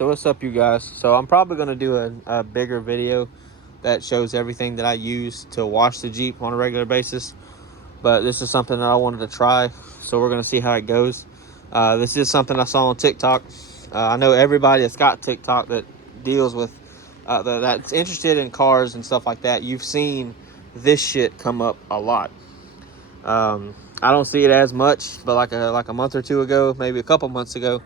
So what's up, you guys? So I'm probably going to do a bigger video that shows everything that I use to wash the Jeep on a regular basis. But this is something that I wanted to try, so we're going to see how it goes. This is something I saw on TikTok. I know everybody that's got TikTok that deals with, that's interested in cars and stuff like that. You've seen this shit come up a lot. I don't see it as much, but like a month or two ago, maybe a couple months ago,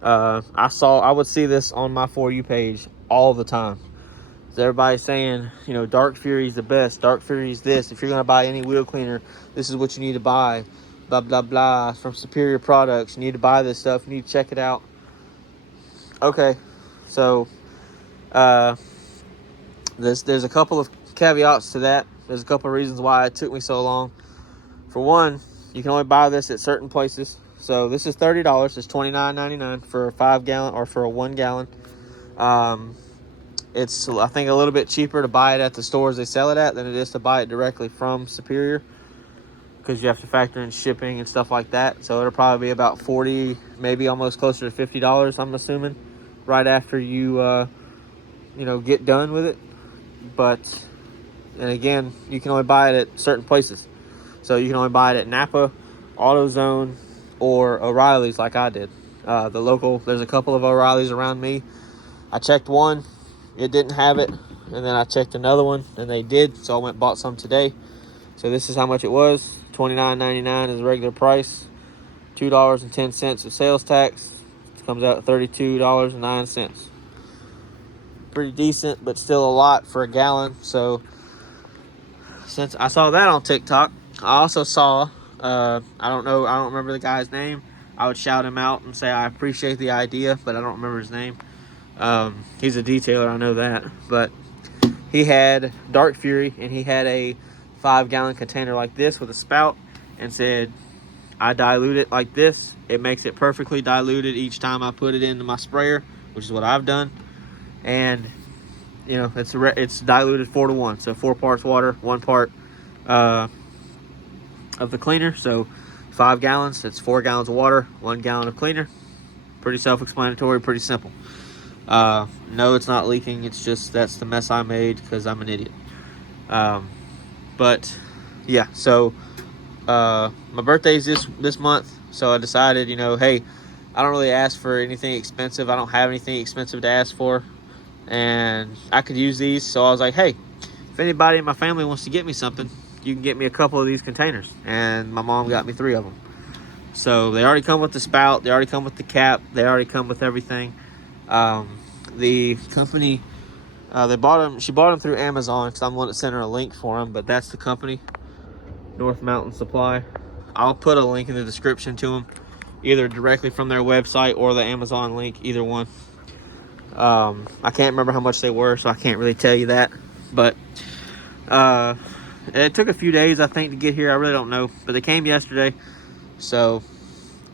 I would see this on my For You page all the time. So everybody's saying, Dark Fury's the best. Dark Fury's this. If you're going to buy any wheel cleaner, this is what you need to buy. Blah, blah, blah. From Superior Products. You need to buy this stuff. You need to check it out. Okay. So, there's a couple of caveats to that. There's a couple of reasons why it took me so long. For one, you can only buy this at certain places. So this is $30. It's $29.99 for a 5 gallon or for a 1 gallon. It's, I think, a little bit cheaper to buy it at the stores they sell it at than it is to buy it directly from Superior, because you have to factor in shipping and stuff like that. So it'll probably be about $40, maybe almost closer to $50, I'm assuming, right after you get done with it. But, and again, you can only buy it at certain places. So you can only buy it at Napa, AutoZone, or O'Reilly's like I did. There's a couple of O'Reilly's around me. I checked one, it didn't have it, and then I checked another one, and they did, so I went and bought some today. So this is how much it was. $29.99 is the regular price. $2.10 of sales tax. It comes out at $32.09. Pretty decent, but still a lot for a gallon. So since I saw that on TikTok, I also saw, I don't remember the guy's name. I would shout him out and say I appreciate the idea, but I don't remember his name. He's a detailer, I know that. But he had Dark Fury, and he had a 5-gallon container like this with a spout, and said, I dilute it like this. It makes it perfectly diluted each time I put it into my sprayer, which is what I've done. And, it's diluted 4-to-1. So 4 parts water, 1 part of the cleaner. So 5 gallons, it's 4 gallons of water, 1 gallon of cleaner. Pretty self-explanatory, pretty simple. No, it's not leaking. It's just that's the mess I made because I'm an idiot. But yeah, so my birthday's this month, so I decided, hey, I don't really ask for anything expensive. I don't have anything expensive to ask for, and I could use these. So I was like, hey, if anybody in my family wants to get me something, you can get me a couple of these containers. And my mom got me 3 of them. So they already come with the spout. They already come with the cap. They already come with everything. The company, she bought them through Amazon, because I'm the one that sent her a link for them, but that's the company, North Mountain Supply. I'll put a link in the description to them, either directly from their website or the Amazon link, either one. I can't remember how much they were, so I can't really tell you that, but it took a few days, I think, to get here. I really don't know, but they came yesterday. So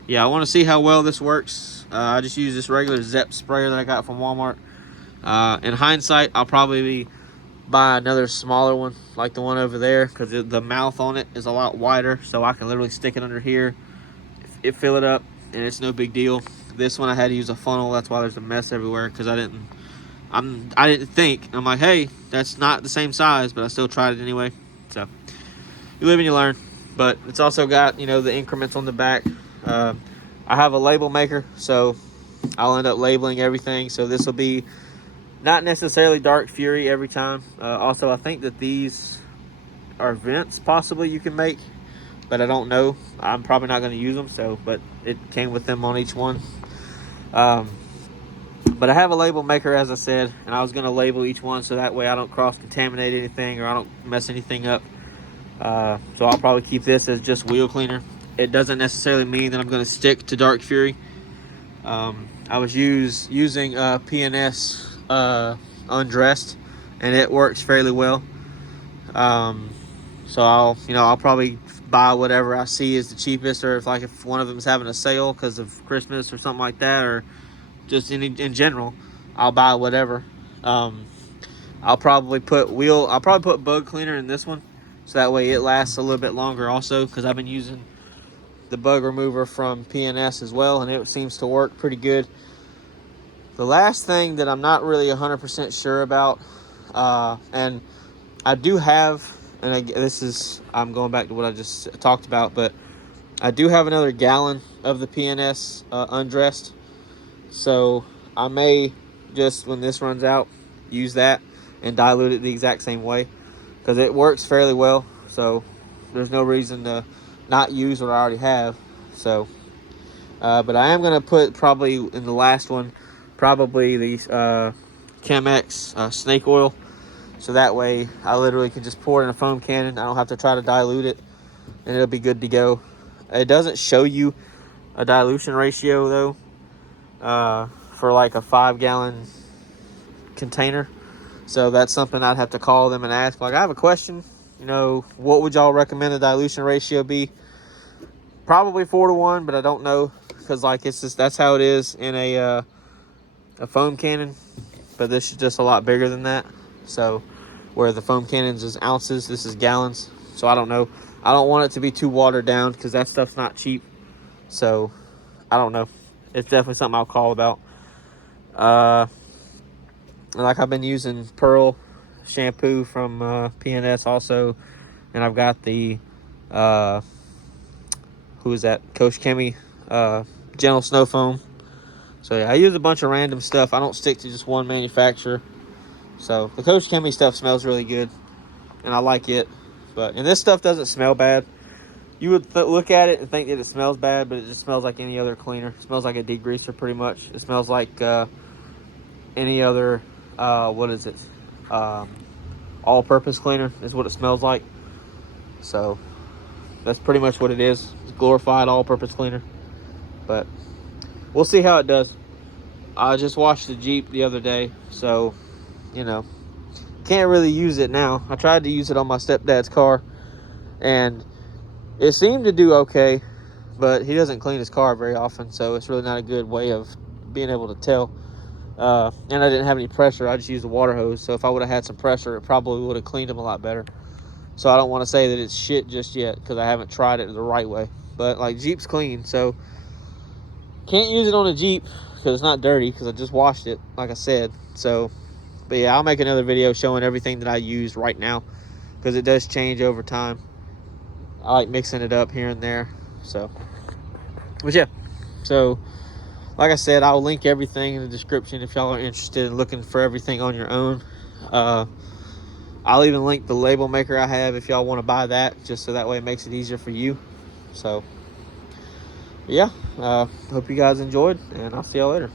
yeah, I want to see how well this works. I just use this regular Zep sprayer that I got from Walmart. In hindsight, I'll probably buy another smaller one like the one over there, because the mouth on it is a lot wider, so I can literally stick it under here, fill it up, and it's no big deal. This one I had to use a funnel. That's why there's a mess everywhere, because I didn't think. I'm like, hey, that's not the same size, but I still tried it anyway. So you live and you learn. But it's also got, the increments on the back. I have a label maker, so I'll end up labeling everything. So this will be not necessarily Dark Fury every time. Also, I think that these are vents possibly you can make, but I don't know. I'm probably not going to use them, but it came with them on each one. But I have a label maker, as I said, and I was going to label each one so that way I don't cross-contaminate anything or I don't mess anything up. So I'll probably keep this as just wheel cleaner. It doesn't necessarily mean that I'm going to stick to Dark Fury. I was using P&S Undressed, and it works fairly well. So I'll probably buy whatever I see is the cheapest, or if one of them is having a sale because of Christmas or something like that, or just in general, I'll buy whatever. I'll probably put bug cleaner in this one, so that way it lasts a little bit longer also, because I've been using the bug remover from P&S as well, and it seems to work pretty good. The last thing that I'm not really 100% sure about, and I do have, and I'm going back to what I just talked about, but I do have another gallon of the PNS undressed. So I may just, when this runs out, use that and dilute it the exact same way, because it works fairly well. So there's no reason to not use what I already have. So, but I am going to put probably in the last one, probably the Chemex snake oil. So that way I literally can just pour it in a foam cannon. I don't have to try to dilute it, and it'll be good to go. It doesn't show you a dilution ratio though, for like a 5-gallon container. So that's something I'd have to call them and ask. Like, I have a question, what would y'all recommend the dilution ratio be? Probably 4-to-1, but I don't know, because like it's just, that's how it is in a foam cannon. But this is just a lot bigger than that. So where the foam cannons is ounces, this is gallons. So I don't know. I don't want it to be too watered down, because that stuff's not cheap. So I don't know. It's definitely something I'll call about. Like, I've been using Pearl shampoo from PNS also, and I've got the who is that? Coach Chemi Gentle Snow Foam. So yeah, I use a bunch of random stuff. I don't stick to just one manufacturer. So the Coach Chemi stuff smells really good, and I like it. And this stuff doesn't smell bad. You would look at it and think that it smells bad, but it just smells like any other cleaner. It smells like a degreaser pretty much. It smells like any other, all-purpose cleaner is what it smells like. So that's pretty much what it is. It's glorified all-purpose cleaner. But we'll see how it does. I just washed the Jeep the other day, so, can't really use it now. I tried to use it on my stepdad's car, and it seemed to do okay, but he doesn't clean his car very often, so it's really not a good way of being able to tell. And I didn't have any pressure. I just used a water hose, so if I would have had some pressure, it probably would have cleaned him a lot better. So I don't want to say that it's shit just yet, because I haven't tried it the right way. But like, Jeep's clean, so can't use it on a Jeep because it's not dirty, because I just washed it, like I said. So, but yeah, I'll make another video showing everything that I use right now, because it does change over time. I like mixing it up here and there. So, but yeah, so like I said, I'll link everything in the description if y'all are interested in looking for everything on your own. I'll even link the label maker I have if y'all want to buy that, just so that way it makes it easier for you. So yeah, hope you guys enjoyed, and I'll see y'all later.